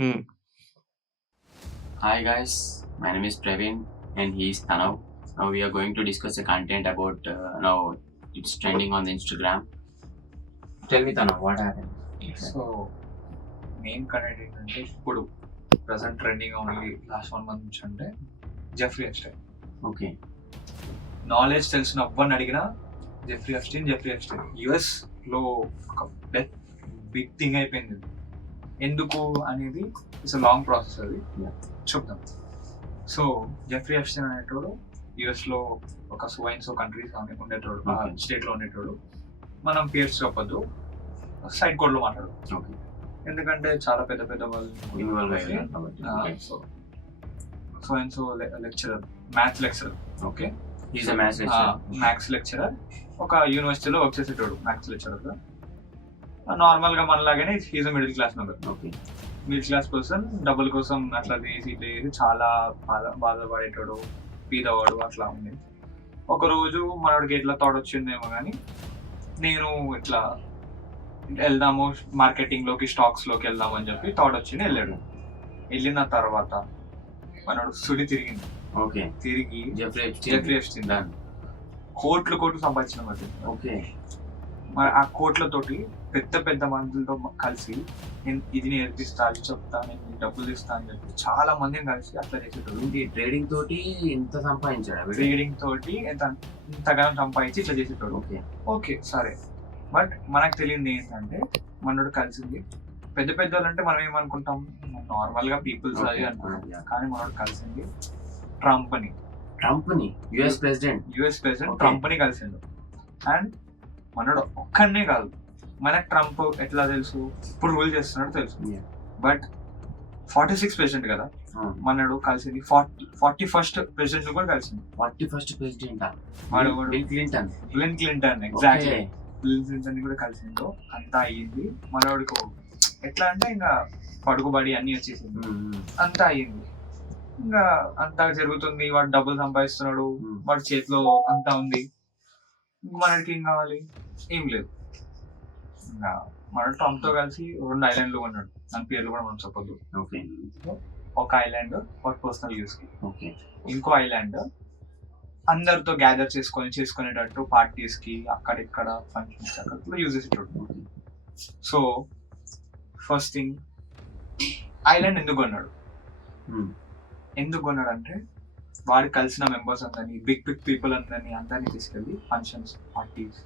Hmm. Hi guys, my name is Praveen and he is Tanav. Now we are going to discuss a content about now it's trending on the Instagram. Tell me Tanav, what happened? So main content ఏంటంటే ఇప్పుడు present trending only last 1 month నుంచి అంటే Jeffrey Epstein. Okay. Knowledge తెలిసిన ఎవ్వరిని అడిగినా Jeffrey Epstein US లో ఒక big thing అయిపోయింది. ఎందుకు అనేది ఇట్స్ లాంగ్ ప్రాసెస్, అది చెప్తాం. సో జెఫ్రీ ఎప్స్టైన్ అనేటోడు యుఎస్ లో ఒక సో కంట్రీస్ ఉండేటోడు, Okay. స్టేట్ లో ఉండేటోడు. మనం పేర్స్ చెప్పొద్దు, సైడ్ కోడ్ లో మాట్లాడు, Okay. ఎందుకంటే చాలా పెద్ద పెద్ద వాళ్ళు Involve అయ్యారు కాబట్టి. Okay. So and so lecturer, maths lecturer. Okay, He's a maths lecturer. Maths lecturer ఒక యూనివర్సిటీలో వర్క్ చేసేటోడు మ్యాథ్స్ లెక్చరర్ గా. నార్మల్ గా మనలాగానే he's middle class member. Okay. Middle class person డబ్బుల కోసం అట్లా చేసి చాలా బాధపడేటోడు, పీదవాడు అట్లా ఉంది. ఒక రోజు మనోడికి ఎట్లా థాట్ వచ్చిందేమో కానీ, నేను ఇట్లా వెళ్దాము మార్కెటింగ్ లోకి, స్టాక్స్ లోకి వెళ్దాం అని చెప్పి థాట్ వచ్చింది. వెళ్ళాడు. వెళ్ళిన తర్వాత మనోడు సుడి తిరిగింది. Okay. తిరిగి Jeffrey జెఫ్రీ ఎప్స్టైన్ Done. కోట్లు సంపాదించిన మధ్య. Okay. మరి ఆ కోట్లతోటి పెద్ద పెద్ద మందులతో కలిసి నేను ఇది నేర్పిస్తా, అది చెప్తా, నేను డబ్బులు ఇస్తా అని చెప్పి చాలా మందిని కలిసి అట్లా చేసేటోడు. ఈ ట్రేడింగ్ తోటి ఇంత సంపాదించాడు. ట్రేడింగ్ తోటి ఇంతగానం సంపాదించి ఇట్లా చేసేటోడు. Okay. ఓకే సరే, బట్ మనకు తెలియదు ఏంటంటే మనోడు కలిసింది పెద్ద పెద్ద వాళ్ళు. అంటే మనం ఏమనుకుంటాం, నార్మల్ గా పీపుల్స్ అది అనుకుంటాం. Yeah. కానీ మనోడు కలిసింది ట్రంప్ ని, US president. President Okay. Trump ని కలిసిండు. అండ్ మనోడు ఒక్కడనే కాదు, మనకు ట్రంప్ ఎట్లా తెలుసు, ఇప్పుడు రూల్ చేస్తున్నాడు తెలుసు. Yeah. బట్ 46 ప్రెసిడెంట్ కదా, మనోడు కలిసింది 41st ప్రెసిడెంట్ కూడా కలిసింది. 41st ప్రెసిడెంట్ వాడు bill Clinton. Bill Clinton, exactly Okay. Bill Clinton కూడా కలిసిందో. అంతా అయ్యింది. మనోడికి ఎట్లా అంటే ఇంకా పడుకుబడి అన్ని వచ్చేసింది, అంతా అయ్యింది. ఇంకా అంతా జరుగుతుంది, వాడు డబ్బులు సంపాదిస్తున్నాడు, వాడి చేతిలో అంతా ఉంది. మనకి ఏం కావాలి, ఏం లేదు. ఇంకా మన ట్రంప్ తో కలిసి 2 ఐలాండ్లు కొన్నాడు. దాని పేర్లు కూడా మనం చెప్పొద్దు. Okay. ఒక ఐలాండ్ వాడి పర్సనల్ యూస్ కి, Okay. ఇంకో ఐలాండ్ అందరితో గ్యాదర్ చేసుకునేటట్టు పార్టీస్ కి, అక్కడిక్కడ ఫంక్షన్స్ అక్కడ యూజ్ చేసేటట్టు. సో ఫస్ట్ థింగ్, ఐలాండ్ ఎందుకు కొన్నాడు? ఎందుకు కొన్నాడు అంటే వాడు కలిసిన మెంబర్స్ అందరినీ, బిగ్ పీపుల్ అందరినీ తీసుకెళ్ళి ఫంక్షన్స్, పార్టీస్,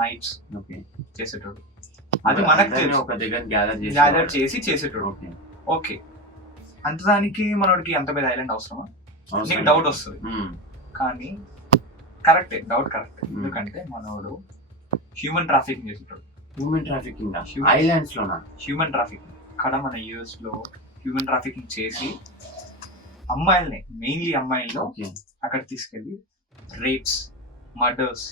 నైట్స్ Okay. చేసేటోడు. అది మనకు తెలుసు, ఒక దగ్గర గ్యాదర్ చేసి చేసేటోడు. Okay. ఓకే, అంత దానికి మనోడికి అంత పెద్ద ఐలాండ్ అవసరమా? నీకు డౌట్ వస్తుంది. కానీ కరెక్టే, డౌట్ కరెక్ట్. ఎందుకంటే మనోడు హ్యూమన్ ట్రాఫికింగ్ చేసేటోడు. హ్యూమన్ ట్రాఫికింగ్ Human- ఐలాండ్స్ లోనా? హ్యూమన్ ట్రాఫికింగ్ అక్కడ మన యూఎస్ లో హ్యూమన్ ట్రాఫికింగ్ చేసి అమ్మాయిల్ని, మెయిన్లీ అమ్మాయిల్లో Okay. అక్కడ తీసుకెళ్లి rapes, murders,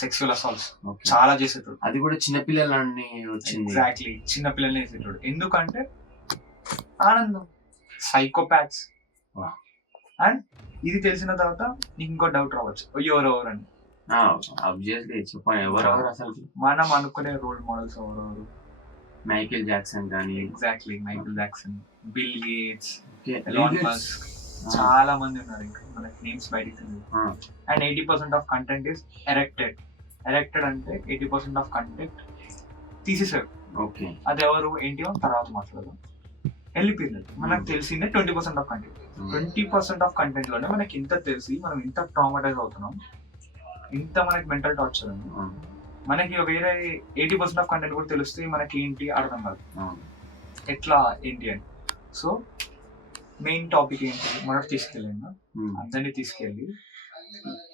sexual assaults Okay. చాలా చేసేటోడు. అది కూడా చిన్నపిల్లలని వచ్చింది. ఎగ్జాక్ట్లీ, చిన్న పిల్లల్ని చేసేటోడు. ఎందుకంటే ఆనందం, సైకోపాథ్స్. Wow. అండ్ ఇది తెలిసిన తర్వాత నీకు ఇంకో డౌట్ రావచ్చు, ఎవరెవరు అని. ఆబ్వియస్లీ చెప్పండి, ఎవరెవరు అసలు? మనం అనుకునే రోల్ మోడల్స్ ఎవరెవరు? మైకేల్ జాక్సన్ కానీ. Exactly, Michael Jackson, bill gates, Okay. Elon Musk, చాలా మంది ఉన్నారు. ఇంకా మనకి నేమ్స్ బయటికి తెలియదు. And 80% of content is erected అంటే 80% ఆఫ్ కంటెంట్ తీసేసారు. ఓకే. అది ఎవరు ఏంటి అని తర్వాత మాట్లాడదాం. వెళ్ళిపోయింది. మనకు తెలిసిందే 20% ఆఫ్ కంటెంట్. 20% ఆఫ్ కంటెంట్ లోనే మనకి ఇంత తెలిసి మనం ఇంత ట్రామటైజ్ అవుతున్నాం, ఇంత మనకి మెంటల్ టార్చర్ ఉంది. మనకి వేరే 80% ఆఫ్ కంటెంట్ కూడా తెలిస్తే మనకి ఏంటి అర్థం కాదు, ఎట్లా ఏంటి అని. సో మెయిన్ టాపిక్ ఏంటి, మనకు తీసుకెళ్ళిందా అందరినీ తీసుకెళ్ళి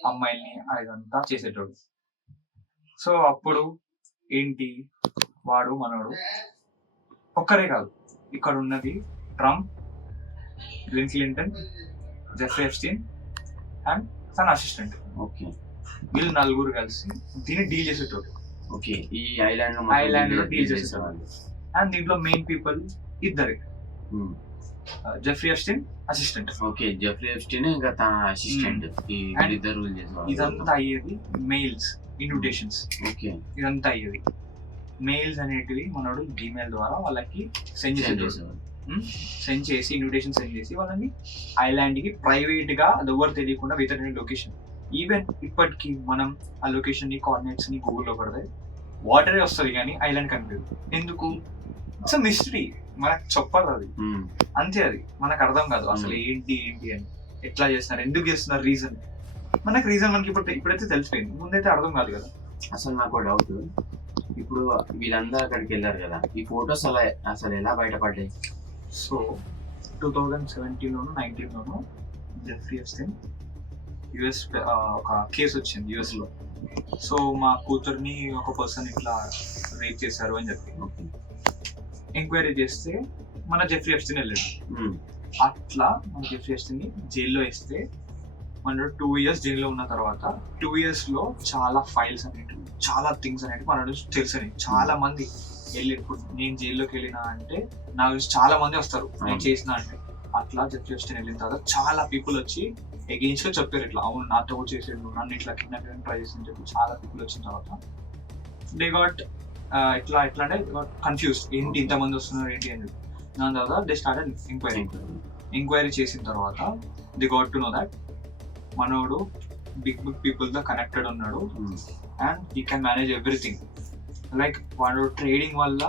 అమ్మాయిల్ని అదంతా చేసేటోడు. సో అప్పుడు ఏంటి, వాడు మనోడు ఒక్కరే కాదు, ఇక్కడ ఉన్నది Trump, Bill Clinton, Jeffrey Epstein and తన అసిస్టెంట్. ఓకే. వీళ్ళు నలుగురు కలిసి దీన్ని డీల్ చేసేటోడు. ఓకే. ఈ ఐలాండ్ లో డీల్ చేసేటోడు. అండ్ దీంట్లో మెయిన్ పీపుల్ ఇద్దరే, Jeffrey Epstein, assistant. Okay. Jeffrey Epstein ఇంకా తన అసిస్టెంట్, ఇద్దరు రూల్ చేసేవాళ్ళు. ఇదంతా అయ్యేది మెయిల్స్, ఇన్విటేషన్స్. ఓకే. ఇదంతా అయ్యేది మెయిల్స్ అనేటివి మనోడు జీమెయిల్ ద్వారా వాళ్ళకి సెండ్ చేసేటోడు. సెండ్ చేసి ఇన్విటేషన్ సెండ్ చేసి వాళ్ళని ఐలాండ్కి ప్రైవేట్గా అది ఎవరు తెలియకుండా విత్ లొకేషన్. ఈవెన్ ఇప్పటికీ మనం ఆ లొకేషన్ని కోఆర్డినేట్స్ని గూగుల్లో పడతాయి, వాటరే వస్తుంది కానీ ఐలాండ్ కనిపించదు. ఎందుకు? ఇట్స్ మిస్టరీ, మనకు చెప్పాలి అది అంతే. అది మనకు అర్థం కాదు అసలు ఏంటి అని, ఎట్లా చేస్తున్నారు, ఎందుకు చేస్తున్నారు, రీజన్. మనకి రీజన్ మనకి ఇప్పుడైతే తెలిసిపోయింది, ముందైతే అర్థం కాదు కదా. అసలు నాకు డౌట్, ఇప్పుడు వీళ్ళందరూ అక్కడికి వెళ్ళారు కదా, ఈ ఫొటోస్ అలా అసలు ఎలా బయటపడ్డాయి? సో 2017లోను 19లోను జెఫ్రీ ఎప్స్టైన్ యుఎస్ ఒక కేసు వచ్చింది యుఎస్ లో. సో మా కూతుర్ని ఒక పర్సన్ ఇట్లా రేప్ చేశారు అని చెప్పి ఎంక్వైరీ చేస్తే మన జెఫ్రీ ఎప్స్టైన్ వెళ్ళాడు. అట్లా మన జెఫ్రీ ఎప్స్టైన్ ని జైల్లో వేస్తే మన 2 years జైల్లో ఉన్న తర్వాత 2 years లో చాలా ఫైల్స్ అనేవి, చాలా థింగ్స్ అనేవి మన తెలుసని. చాలా మంది వెళ్ళి, ఇప్పుడు నేను జైల్లోకి వెళ్ళినా అంటే నా గురించి చాలా మంది వస్తారు నేను చేసిన అంటే. అట్లా జెఫ్రీ ఎప్స్టైన్ వెళ్ళిన తర్వాత చాలా పీపుల్ వచ్చి ఎగెయిన్స్ గా చెప్పారు, ఇట్లా అవును నాతో చేసేది, నన్ను ఇట్లా కిడ్నాప్ ట్రై చేసి చెప్పి చాలా పీపుల్ వచ్చిన తర్వాత దే గాట్ ఎట్లా అంటే కన్ఫ్యూజ్, ఏంటి ఇంతమంది వస్తున్నారు ఏంటి అని. దాని తర్వాత దే స్టార్టెడ్ ఎంక్వైరీ చేసిన తర్వాత they got to know that మనోడు బిగ్ పీపుల్ తో కనెక్టెడ్ ఉన్నాడు and he can manage everything. Like వాడు ట్రేడింగ్ వల్ల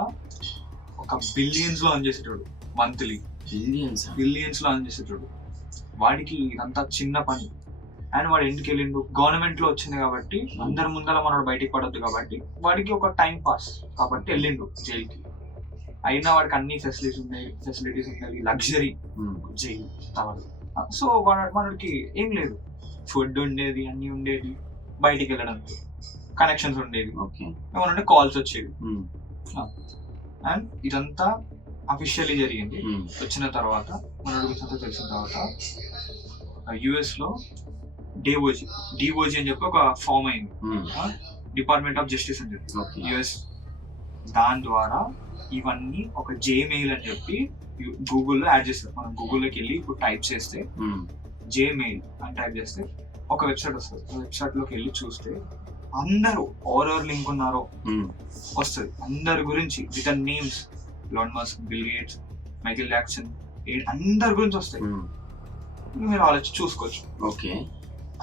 ఒక బిలియన్స్ లో అర్న్ చేసేటోడు, మంత్లీ బిలియన్స్ లో అర్న్ చేసేటోడు. వాడికి ఇదంతా చిన్న పని. అండ్ వాడు ఎందుకు వెళ్ళిండు, గవర్నమెంట్ లో వచ్చింది కాబట్టి అందరి ముందర మనోడు బయటికి పడద్దు కాబట్టి వాడికి ఒక టైం పాస్ కాబట్టి వెళ్ళిండు జైలుకి. అయినా వాడికి అన్ని ఫెసిలిటీస్ ఉన్నాయి, లగ్జరీ జైలు కావాలి. సో మనకి ఏం లేదు, ఫుడ్ ఉండేది, అన్ని ఉండేది, బయటికి వెళ్ళడానికి కనెక్షన్స్ ఉండేవి, ఏమన్నా కాల్స్ వచ్చేవి. అండ్ ఇదంతా అఫీషియల్లీ జరిగింది. వచ్చిన తర్వాత మనకు తెలిసిన తర్వాత యుఎస్ లో డిఓజీ అని చెప్పి ఒక ఫామ్ అయింది, డిపార్ట్మెంట్ ఆఫ్ జస్టిస్ అని చెప్పి యుఎస్. దాని ద్వారా ఇవన్నీ ఒక జేమెయిల్ అని చెప్పి గూగుల్లో యాడ్ చేస్తారు. మనం గూగుల్లోకి వెళ్ళి ఇప్పుడు టైప్ చేస్తే జేమెయిల్ అని టైప్ చేస్తే ఒక వెబ్సైట్ వస్తుంది. వెబ్సైట్ లోకి వెళ్ళి చూస్తే అందరూ ఎవరెవరు లింక్ ఉన్నారో వస్తుంది, అందరి గురించి with names, Elon Musk, bill gates, Michael Jackson, అందరి గురించి వస్తాయి. మీరు ఆలోచి చూసుకోవచ్చు. ఓకే,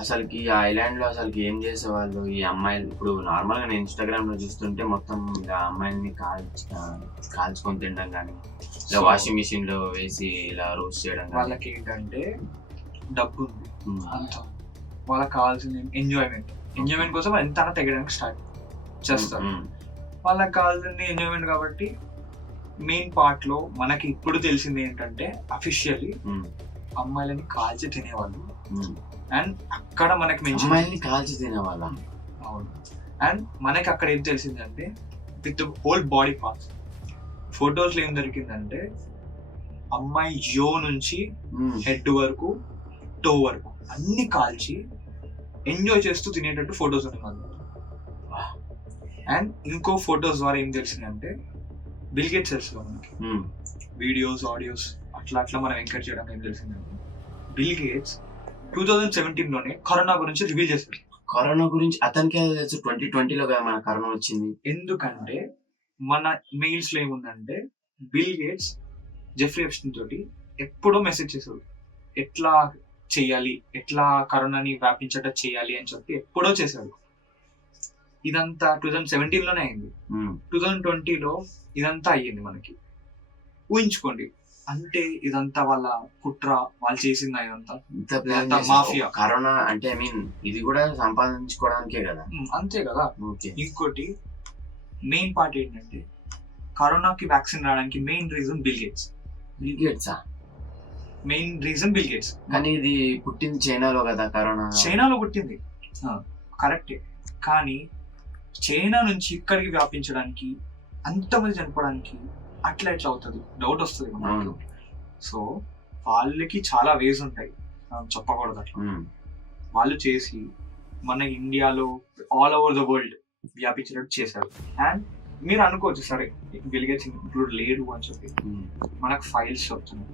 అసలుకి ఆ ఐలాండ్ లో అసలుకి ఏం చేసేవాళ్ళు ఈ అమ్మాయిలు? ఇప్పుడు నార్మల్ గా నేను ఇన్స్టాగ్రామ్ లో చూస్తుంటే మొత్తం ఇలా అమ్మాయిల్ని కాల్చుకొని తినడం కానీ, ఇలా వాషింగ్ మిషన్ లో వేసి ఇలా రోస్ట్ చేయడం. వాళ్ళకి ఏంటంటే డబ్బు ఉంది, అంత వాళ్ళకి కావాల్సింది ఎంజాయ్మెంట్ కోసం ఎంత తెగడానికి స్టార్ట్ చేస్తారు. వాళ్ళకి కావాల్సింది ఎంజాయ్మెంట్ కాబట్టి మెయిన్ పార్ట్ లో మనకి ఇప్పుడు తెలిసింది ఏంటంటే అఫీషియల్లీ అమ్మాయిలని కాల్చి తినేవాళ్ళు. అండ్ అక్కడ మనకి అమ్మాయిలని కాల్చి తినేవాళ్ళ. అవును. అండ్ మనకి అక్కడ ఏం తెలిసిందంటే with whole body parts photos లో ఏం దొరికిందంటే అమ్మాయి జో నుంచి హెడ్ వరకు, టో వరకు అన్ని కాల్చి ఎంజాయ్ చేస్తూ తినేటట్టు ఫొటోస్ ఉన్నాయి. అండ్ ఇంకో ఫొటోస్ ద్వారా ఏం తెలిసిందంటే బిల్ గేట్స్ తెలుసు మనకి, వీడియోస్, ఆడియోస్ అట్లా మనం ఎంకరేజ్ చేయడం ఏం తెలిసిందంటే బిల్ గేట్స్ 2017లోనే కరోనా గురించి రివీల్ చేశాడు. కరోనా గురించి అతనికే తెలుసు, 2020లో మన కరోనా వచ్చింది. ఎందుకంటే మన మెయిల్స్ లో ఏముందంటే బిల్ గేట్స్ జెఫ్రీ ఎప్స్టైన్ తోటి ఎప్పుడో మెసేజ్ చేశాడు, ఎట్లా చెయ్యాలి, ఎట్లా కరోనాని వ్యాపించట చేయాలి అని చెప్పి ఎప్పుడో చేశాడు. ఇదంతా 2017లోనే అయింది. 2020లో ఇదంతా అయ్యింది మనకి. ఊహించుకోండి, అంటే ఇదంతా వాళ్ళ కుట్ర, వాళ్ళు చేసింది ఇదంతా మాఫియా. కరోనా అంటే ఐ మీన్ ఇది కూడా సంపాదించుకోవడానికే కదా. అంతే కదా. ఇంకోటి మెయిన్ పార్ట్ ఏంటంటే కరోనాకి వ్యాక్సిన్ రావడానికి main reason bill gates. Main reason bill gates. కానీ ఇది పుట్టింది చైనాలో కదా, కరోనా చైనాలో పుట్టింది కరెక్టే. కానీ చైనా నుంచి ఇక్కడికి వ్యాపించడానికి, అంతమంది చనిపోవడానికి అట్లా ఎట్లా అవుతుంది, డౌట్ వస్తుంది మనకు. సో వాళ్ళకి చాలా వేస్ ఉంటాయి, చెప్పకూడదు అట్లా. వాళ్ళు చేసి మన ఇండియాలో ఆల్ ఓవర్ ద వరల్డ్ వ్యాపించినట్టు చేశారు. అండ్ మీరు అనుకోవచ్చు సరే బిల్ గేట్స్ ఇంక్లూడ్ లేడు అని చెప్పి, మనకు ఫైల్స్ చెప్తున్నాయి.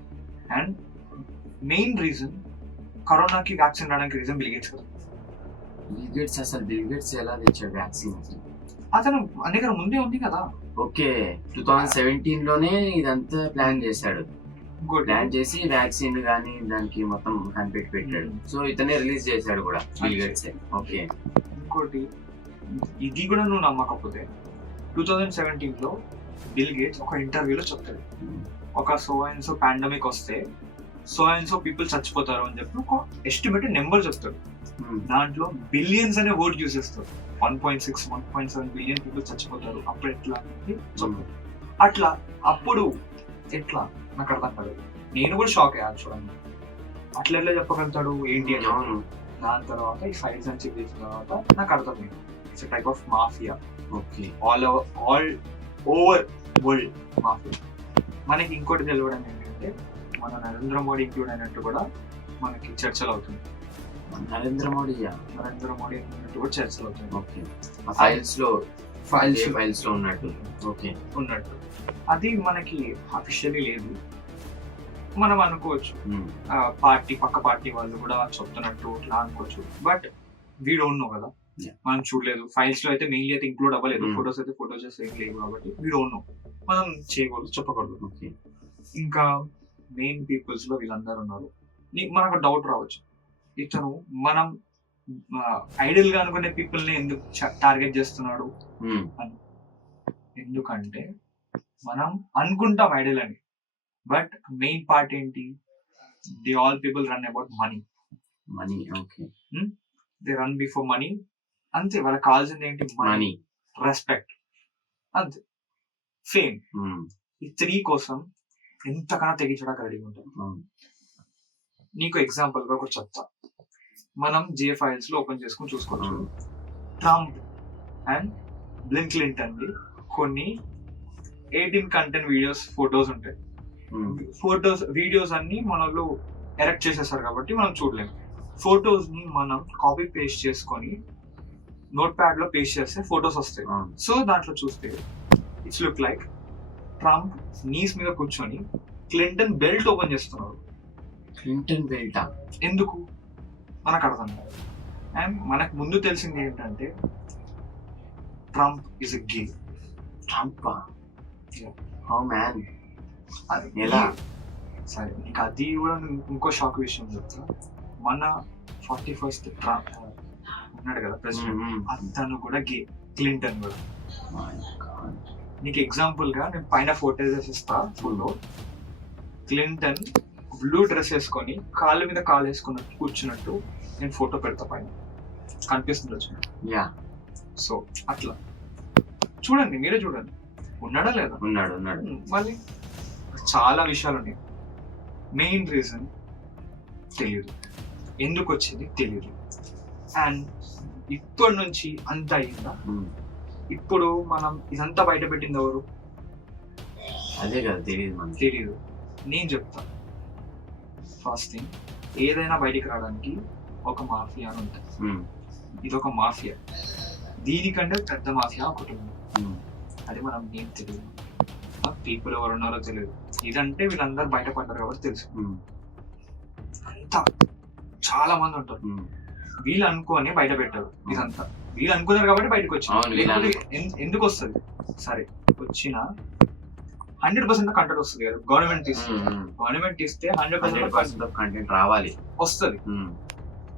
అండ్ మెయిన్ రీజన్ కరోనాకి వ్యాక్సిన్ రావడానికి రీజన్ బిల్ గేట్స్ కదా. బిల్ గేట్స్ అసలు బిల్ గేట్స్ ఎలా తెచ్చాడు వ్యాక్సిన్? అతను అన్ని ముందే ఉంది కదా. ఓకే, 2017లోనే ఇదంతా ప్లాన్ చేశాడు. ఇంకోటి ప్లాన్ చేసి వ్యాక్సిన్ గానీ దానికి మొత్తం కనిపెట్టి పెట్టాడు. సో ఇతనే రిలీజ్ చేశాడు కూడా, బిల్ గేట్స్. ఓకే. ఇంకోటి ఇది కూడా నువ్వు నమ్మకపోతే 2017 లో బిల్ గేట్స్ ఒక ఇంటర్వ్యూలో చెప్తాడు, ఒక సో అండ్ సో పాండమిక్ వస్తే సో అండ్ సో పీపుల్ చచ్చిపోతారు అని చెప్పి ఒక ఎస్టిమేటెడ్ నెంబర్ చెప్తాడు. దాంట్లో బిలియన్స్ అనే వర్డ్ యూజ్ చేస్తారు. 1.6 1.7 బిలియన్ పీపుల్ చచ్చిపోతారు, అప్పుడు ఎట్లా అని చెప్తారు. అట్లా అప్పుడు ఎట్లా నాకు అర్థం కాదు. నేను కూడా షాక్ అయ్యాను చూడండి, అట్లా ఎట్లా చెప్పగలుగుతాడు ఏంటి అని. దాని తర్వాత ఈ ఫైల్స్ అని చెక్ చేసిన తర్వాత నాకు అర్థమైంది, it's type of mafia. Okay. All over world mafia. మనకి ఇంకోటి తెలియడం ఏంటంటే మన నరేంద్ర మోడీ ఇంక్లూడ్ అయినట్టు కూడా మనకి చర్చలు అవుతుంది. నరేంద్ర మోడీ అన్నట్టు కూడా చర్చలు అవుతుంది. ఓకే. ఫైల్స్ లో ఉన్నట్టు. ఓకే. ఉన్నట్టు అది మనకి అఫీషియల్లీ లేదు, మనం అనుకోవచ్చు. పక్క పార్టీ వాళ్ళు కూడా చెప్తున్నట్టు ఇట్లా అనుకోవచ్చు, బట్ వీ డోంట్ నో కదా, మనం చూడలేదు. ఫైల్స్ లో అయితే మెయిన్లీ అయితే ఇంక్లూడ్ అవ్వలేదు, ఫొటోస్ అయితే ఫొటోస్ ఏం లేవు కాబట్టి వీ డోంట్ నో, మనం చేయకూడదు, చెప్పకూడదు. ఓకే. ఇంకా మెయిన్ పీపుల్స్ లో వీళ్ళందరూ ఉన్నారు. మనకు డౌట్ రావచ్చు, ఇతను మనం ఐడియల్ గా అనుకునే పీపుల్ ని ఎందుకు టార్గెట్ చేస్తున్నాడు అని. ఎందుకంటే మనం అనుకుంటాం ఐడియల్ అని, బట్ మెయిన్ పార్ట్ ఏంటి, the all people run about money. Okay. They run before money, అంతే. వాళ్ళకి కావాల్సింది ఏంటి, మనీ, రెస్పెక్ట్, అంతే, ఫేమ్. ఈ 3 కోసం ఎంతకన్నా తెగించడానికి రెడీ ఉంటాం. నీకు ఎగ్జాంపుల్ గా ఒకటి చెప్తా, మనం జే ఫైల్స్ లో ఓపెన్ చేసుకుని చూసుకోవచ్చు. ట్రంప్ అండ్ బిల్ క్లింటన్ కొన్ని 18 కంటెంట్ వీడియోస్, ఫొటోస్ ఉంటాయి. ఫొటోస్ వీడియోస్ అన్ని మనలో ఎరెక్ట్ చేసేస్తారు కాబట్టి మనం చూడలేము. ఫొటోస్ ని మనం కాపీ పేస్ట్ చేసుకొని నోట్ ప్యాడ్ లో పేస్ట్ చేస్తే ఫొటోస్ వస్తాయి. సో దాంట్లో చూస్తే it's look like Trump knees మీద కూర్చొని క్లింటన్ బెల్ట్ ఓపెన్ చేస్తున్నారు. క్లింటన్ బెల్ట్ ఎందుకు మనకు అర్థం కాదు. అండ్ మనకు ముందు తెలిసింది ఏంటంటే Trump is a gay. Trump man ఎలా? సరే, నీకు అది కూడా ఇంకో షాక్ విషయం చెప్తా. మన 41st ట్రంప్ ఉన్నాడు కదా ప్రెసిడెంట్, అతను కూడా గే, క్లింటన్ కూడా. నీకు ఎగ్జాంపుల్ గా నేను పైన ఫోటోస్ ఇస్తా. ఫోటో క్లింటన్ బ్లూ డ్రెస్ వేసుకొని కాళ్ళ మీద కాలు వేసుకున్నట్టు కూర్చున్నట్టు నేను ఫోటో పెడతా, పైన కనిపిస్తుంది. సో అట్లా చూడండి, మీరే చూడండి, ఉన్నాడా లేదా? ఉన్నాడు. మళ్ళీ చాలా విషయాలు ఉన్నాయి. మెయిన్ రీజన్ తెలియదు, ఎందుకు వచ్చింది తెలియదు. అండ్ ఇప్పటి నుంచి అంత అయిందా? ఇప్పుడు మనం ఇదంతా బయట పెట్టింది ఎవరు? అదే కదా, తెలియదు. నేను చెప్తా, ఫస్ట్ థింగ్, ఏదైనా బయటికి రావడానికి ఒక మాఫియా అని ఉంటుంది. ఇది ఒక మాఫియా, దీనికంటే పెద్ద మాఫియా ఒకటి ఉంది. అది మనం ఏం తెలియదు, పీపుల్ ఎవరు ఉన్నారో తెలియదు. ఇదంటే వీళ్ళందరూ బయటపడ్డారు కాబట్టి తెలుసు. అంతా చాలా మంది ఉంటారు, వీళ్ళు అనుకోని బయట పెట్టారు. ఇదంతా వీళ్ళు అనుకున్నారు కాబట్టి బయటకు వచ్చింది. ఎందుకు వస్తుంది? సరే, వచ్చిన 100% కంటెంట్ వస్తుంది కదా, గవర్నమెంట్ ఇస్తే 100% కంటెంట్ రావాలి, వస్తుంది.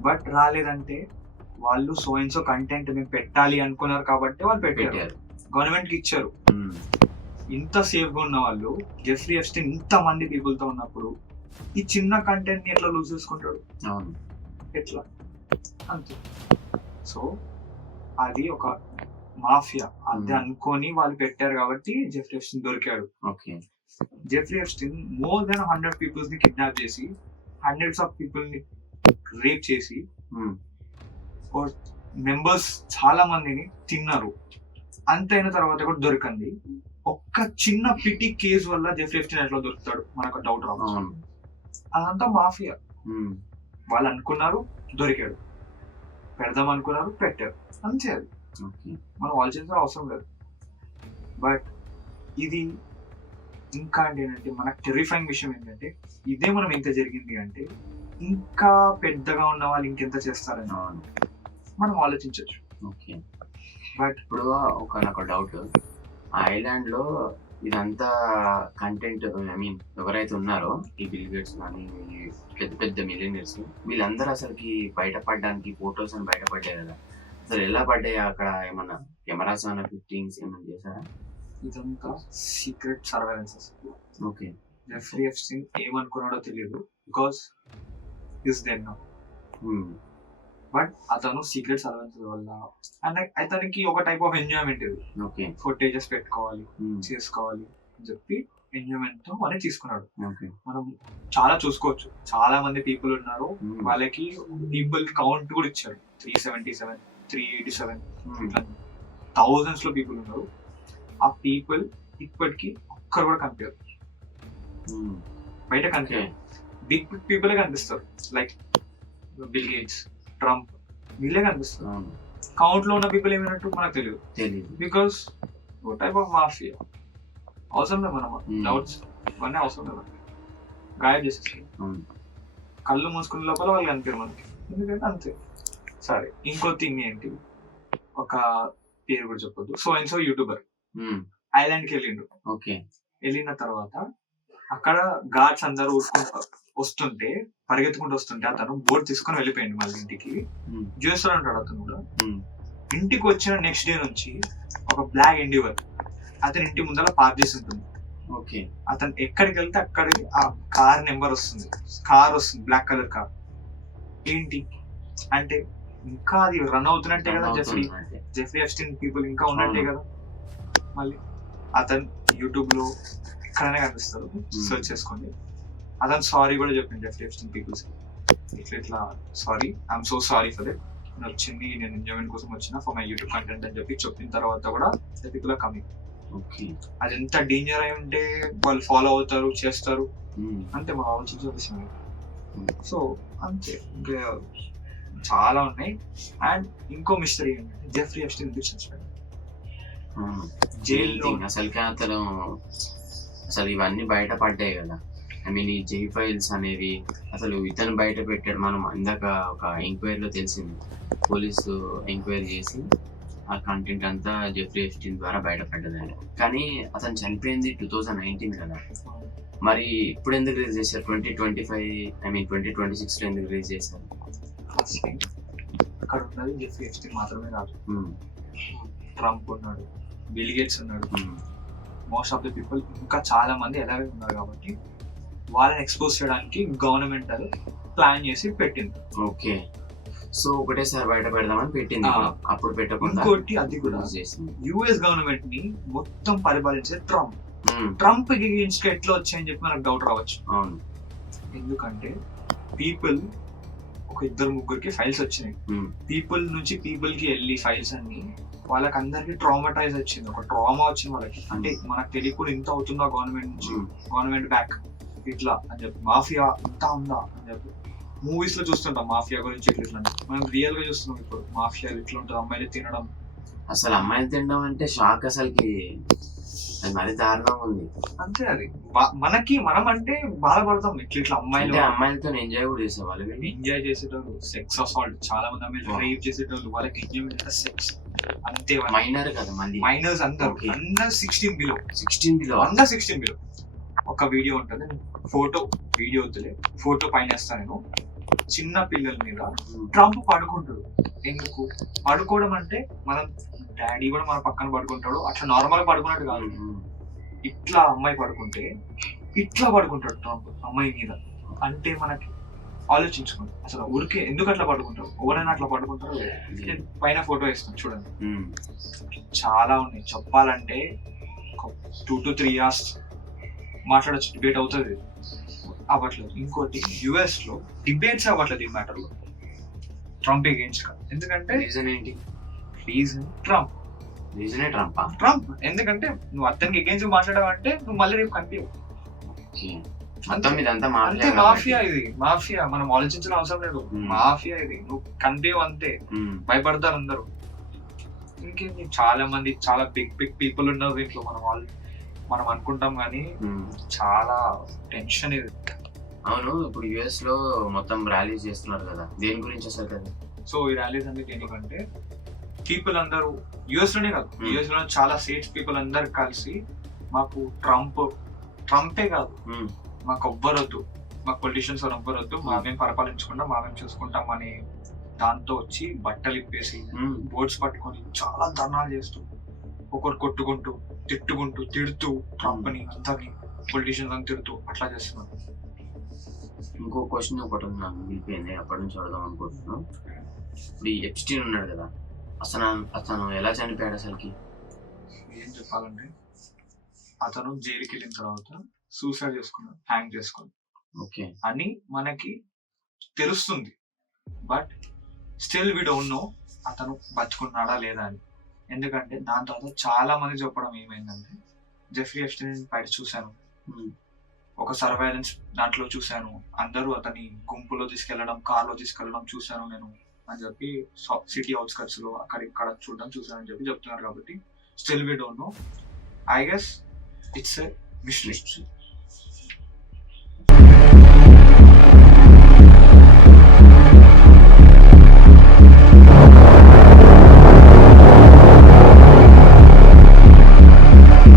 బట్ రాలేదంటే వాళ్ళు సో అండ్ సో కంటెంట్ మేము పెట్టాలి అనుకున్నారు కాబట్టి వాళ్ళు పెట్టారు, గవర్నమెంట్ కి ఇచ్చారు. ఇంత సేఫ్ గా ఉన్న వాళ్ళు, జెఫ్రీ ఎప్స్టైన్ ఇంత మంది పీపుల్ తో ఉన్నప్పుడు ఈ చిన్న కంటెంట్ ని ఎట్లా లూజ్ చేసుకుంటాడు? ఎట్లా? అంతే. సో అది ఒక మాఫియా, అది అనుకొని వాళ్ళు పెట్టారు కాబట్టి జెఫ్రీ ఎప్స్టైన్ దొరికాడు. Jeffrey Epstein more than 100 peoples ని కిడ్నాప్ చేసి, హండ్రెడ్స్ ఆఫ్ పీపుల్ ని రేప్ చేసి, మెంబర్స్ చాలా మందిని తిన్నారు. అంత అయిన తర్వాత కూడా దొరికింది. ఒక్క చిన్న పిటి కేసు వల్ల జెఫ్రీ ఎప్స్టైన్ ఎట్లా దొరుకుతాడు మనకు డౌట్ రావచ్చు. అదంతా మాఫియా. వాళ్ళు అనుకున్నారు, దొరికాడు, పెడదాం అనుకున్నారు, పెట్టారు, అంతే. అది మనం వాళ్ళు చేసే అవసరం లేదు. బట్ ఇది ఇంకా ఏంటంటే మనకు టెరిఫైయింగ్ విషయం ఏంటంటే, ఇదే మనం ఎంత జరిగింది అంటే ఇంకా పెద్దగా ఉన్న వాళ్ళు ఇంకెంత చేస్తారని మనం ఆలోచించవచ్చు. బట్ ఇప్పుడు నాకు డౌట్, ఐలాండ్ లో ఇదంతా కంటెంట్ ఐ మీన్ ఎవరైతే ఉన్నారో ఈ బిల్ గేట్స్ కానీ ఈ పెద్ద పెద్ద మిలియనర్స్ వీళ్ళందరూ అసలుకి బయటపడడానికి ఫొటోస్ అని బయటపడ్డాయి కదా, అసలు ఎలా పడ్డాయి? అక్కడ ఏమన్నా కెమెరాస్ ఏమైనా ఫిట్టింగ్స్ ఏమైనా చేశారా? ఇదంతా secret surveillances. Okay. Jeffrey Epstein ఏమనుకున్నాడో తెలియదు, because is then now. But అతను సీక్రెట్ సర్వేలెన్స్ వల్ల అండ్ అతనికి ఒక టైప్ ఆఫ్ ఎంజాయ్మెంట్ ఇది. ఓకే. ఫుటేజెస్ పెట్టుకోవాలి, చేసుకోవాలి అని చెప్పి ఎంజాయ్మెంట్ తో మనీ తీసుకున్నాడు. మనం చాలా చూసుకోవచ్చు, చాలా మంది పీపుల్ ఉన్నారు, వాళ్ళకి పీపుల్ కౌంట్ కూడా ఇచ్చారు. 377, 387 ఇట్లా థౌజండ్స్ లో పీపుల్ ఉన్నారు. ఆ పీపుల్ ఇప్పటికీ ఒక్కరు కూడా కనిపించారు బయట. కనిపించారు బిగ్ పీపుల్ కనిపిస్తారు, లైక్ బిల్ గేట్స్, ట్రంప్, వీళ్ళే కనిపిస్తారు. కౌంట్ లో ఉన్న పీపుల్ ఏమైనట్టు మనకు తెలియదు, బికాస్ టైప్ ఆఫ్ మాఫియా. అవసరం లేదు మనం డౌట్స్ ఇవన్నీ అవసరం లేదు, గాయబ్ చేసేస్తారు. కళ్ళు మూసుకునే లోపల వాళ్ళు కనిపించారు మనకి, ఎందుకంటే అంతే. సరే, ఇంకో థింగ్ ఏంటి, ఒక పేరు కూడా చెప్పొద్దు, so and so YouTuber island కి వెళ్ళిండు. ఓకే. వెళ్ళిన తర్వాత అక్కడ గార్డ్స్ అందరూ వస్తుంటే, పరిగెత్తుకుంటూ వస్తుంటే అతను బోట్ తీసుకొని వెళ్ళిపోయింది మళ్ళీ ఇంటికి. చూస్తూ ఉంటాడు అతను కూడా. ఇంటికి వచ్చిన నెక్స్ట్ డే నుంచి ఒక బ్లాక్ ఎండివర్ అతని ఇంటి ముందర పార్క్ చేసి ఉంటుంది. ఓకే. అతను ఎక్కడికి వెళ్తే అక్కడికి ఆ కార్ నెంబర్ వస్తుంది, కార్ వస్తుంది, బ్లాక్ కలర్ కార్. ఏంటి అంటే ఇంకా అది రన్ అవుతున్నట్టే కదా, జెఫ్రీ ఎప్స్టీన్ పీపుల్ ఇంకా ఉన్నట్టే కదా. మళ్ళీ అతను యూట్యూబ్ లో ఎక్కడైనా కనిపిస్తారు, సర్చ్ చేసుకోండి. అతను సారీ కూడా చెప్పింది జెఫ్రీ ఎప్స్టీన్ పీపుల్స్, ఇట్లా sorry, I'm so sorry for that, నేను వచ్చింది నేను ఎంజాయ్మెంట్ కోసం వచ్చిన ఫర్ మై యూట్యూబ్ కంటెంట్ అని చెప్పి చెప్పిన తర్వాత కూడా పీపుల్ ఆర్ కమింగ్. అది ఎంత డేంజర్ అయి ఉంటే వాళ్ళు ఫాలో అవుతారు, చేస్తారు, అంతే మనం ఆలోచించే విషయం. సో అంతే, ఇంకా చాలా ఉన్నాయి. అండ్ ఇంకో మిస్టరీ ఏంటంటే జెఫ్రీ ఎప్స్టీన్ జైల్లో అసలు ఇవన్నీ బయట పడ్డాయి కదా. ఐ మీన్ ఈ జై ఫైల్స్ అనేవి అసలు ఇతను బయట పెట్టాడు. మనం ఇందాక ఒక ఎంక్వైరీలో తెలిసింది, పోలీసు ఎంక్వైరీ చేసి ఆ కంటెంట్ అంతా జెఫ్రీ ఎప్స్టీన్ ద్వారా బయటపడ్డదని. కానీ అతను చనిపోయింది 2019 కదా, మరి ఇప్పుడు ఎందుకు రిలీజ్ చేశారు? 2025 ఐ మీన్ 2026 లో ఎందుకు రిలీజ్ చేశారు? అక్కడ ఉన్నది జెఫ్రీ ఎప్స్టీన్ మాత్రమే కాదు, ట్రంప్ ఉన్నాడు, బిల్ గేట్స్ ఉన్నాడు, మోస్ట్ ఆఫ్ ది పీపుల్ ఇంకా చాలా మంది ఎలాగే ఉన్నారు. కాబట్టి వాళ్ళని ఎక్స్పోజ్ చేయడానికి గవర్నమెంట్ అది ప్లాన్ చేసి పెట్టింది. ఓకే. సో ఒకటేసారి బయట పెడదామని పెట్టింది, అప్పుడు పెట్టకుండా. ఇంకోటి అది కూడా యుఎస్ గవర్నమెంట్ ని మొత్తం పరిపాలించే ట్రంప్. ట్రంప్ ఎట్లా వచ్చాయని చెప్పి మనకు డౌట్ రావచ్చు. అవును, ఎందుకంటే పీపుల్ ఒక 2-3 ఫైల్స్ వచ్చినాయి. పీపుల్ నుంచి పీపుల్ కి వెళ్ళి ఫైల్స్ అన్ని వాళ్ళకి అందరికి ట్రామాటైజ్ వచ్చింది, ఒక ట్రామా వచ్చింది వాళ్ళకి. అంటే మనకు తెలియకుండా ఇంత అవుతుందా గవర్నమెంట్ నుంచి, గవర్నమెంట్ బ్యాక్ ఇట్లా అని చెప్పి, మాఫియా ఇంత ఉందా అని చెప్పి. మూవీస్ లో చూస్తుంటాం మాఫియా గురించి ఇట్లా, మనం రియల్ గా చూస్తున్నాం ఇప్పుడు మాఫియా ఇట్లా ఉంటుంది, అమ్మాయిలు తినడం. అసలు అమ్మాయిలు తినడం అంటే షాక్, అసలుకి అది మరి దారుణంగా ఉంది. అంతే, అది మనకి మనం అంటే బాధపడతాం, ఇట్లా అమ్మాయిలతో ఎంజాయ్ కూడా చేసేవాళ్ళు, ఎంజాయ్ చేసేటోళ్ళు, సెక్స్ అసాల్ట్, చాలా మంది అమ్మాయిలు రేప్ చేసేటోళ్ళు, వాళ్ళకి ఎంజాయ్మెంట్ సెక్స్. అంతే, మైనర్ కదా, మళ్ళీ మైనర్స్ అందరూ అండర్ 16 బిలో, అండర్ 16 బిలో. ఒక వీడియో ఉంటుంది, ఫోటో వీడియో వద్దులే, ఫోటో పైన వేస్తాను నేను. చిన్న పిల్లల మీద ట్రంప్ పడుకుంటాడు. ఎందుకు పడుకోవడం అంటే, మనం డాడీ కూడా మన పక్కన పడుకుంటాడు, అట్లా నార్మల్ పడుకున్నట్టు కాదు. ఇట్లా అమ్మాయి పడుకుంటే ఇట్లా పడుకుంటాడు ట్రంప్ అమ్మాయి మీద. అంటే మనకి ఆలోచించుకోండి, అసలు ఊరికే ఎందుకు అట్లా పడుకుంటారు, ఎవరైనా అట్లా పడుకుంటారు. పైన ఫోటో వేస్తాను చూడండి, చాలా ఉన్నాయి. చెప్పాలంటే 2 to 3 hours మాట్లాడచ్చు, డిబేట్ అవుతుంది, అవ్వట్లేదు. ఇంకోటి, యుఎస్ లో డిబేట్స్ అవ్వట్లేదు ఈ మ్యాటర్ లో, ట్రంప్ ఎగెయిన్స్ కాదు. ఎందుకంటే రీజన్ ఏంటి? Reason Trump. ట్రంప్ ఎందుకంటే నువ్వు అతనికి ఎగెయిన్స్ మాట్లాడావంటే నువ్వు మళ్ళీ రేపు కనిపించవు. అంతే, మాఫియా ఇది, మాఫియా. మనం ఆలోచించిన అవసరం లేదు, మాఫియా ఇది. నువ్వు కనిపించవు అంతే, భయపడతారు అందరూ. ఇంకేంటి, చాలా మంది చాలా బిగ్ పీపుల్ ఉన్నారు దీంట్లో. మనం అనుకుంటాం కానీ చాలా టెన్షన్ ఇది. అవును, ఇప్పుడు యుఎస్ లో మొత్తం ర్యాలీస్ చేస్తున్నారు కదా, దేని గురించి అసలు కదా? సో ఈ ర్యాలీస్ అనేది ఎందుకంటే పీపుల్ అందరూ యుఎస్ లోనే కాదు, యుఎస్ లో చాలా స్టేట్స్ పీపుల్ అందరు కలిసి మాకు ట్రంపే కాదు, Hmm. మాకు ఎవ్వరొద్దు, మాకు పొలిటీషియన్స్ ఎవ్వరొద్దు, మేము పరిపాలించుకుంటాం, మేము చూసుకుంటాం అని దాంతో వచ్చి బట్టలు ఇప్పేసి Hmm. బోర్డ్స్ పట్టుకొని చాలా ధర్నాలు చేస్తూ ఒకరు కొట్టుకుంటూ తిడుతూ ట్రంప్ ని అందరినీ పొలిటీషియన్స్ అని తిడుతూ అట్లా చేస్తున్నారు. ఇంకో క్వశ్చన్ ఒకటి ఉంది నాకు మిగిలిపోయింది, అప్పటి నుంచి అడదాం అనుకుంటున్నాను. ఇప్పుడు ఈ ఎప్స్టీన్ ఉన్నాడు కదా, అతను ఎలా చనిపోయాడు అసలుకి? ఏం చెప్పాలంటే అతను జైలుకి వెళ్ళిన తర్వాత సూసైడ్ చేసుకున్నాడు, హ్యాంగ్ చేసుకున్నాడు ఓకే. అని మనకి తెలుస్తుంది. But still we don't know అతను బతుకున్నాడా లేదా అని. ఎందుకంటే దాని తర్వాత చాలా మంది చెప్పడం ఏమైందంటే జెఫ్రీ ఎప్స్టైన్ బయట చూశాను, Hmm. ఒక సర్వైలెన్స్ దాంట్లో చూశాను, అందరూ అతని గుంపులో తీసుకెళ్లడం, కార్లో తీసుకెళ్లడం చూశాను నేను అని చెప్పి సిటీ అవుట్స్కట్స్ లో అక్కడ ఇక్కడ చూడడం చూశాను అని చెప్పి చెప్తున్నారు. కాబట్టి still we don't know. I guess it's a mystery.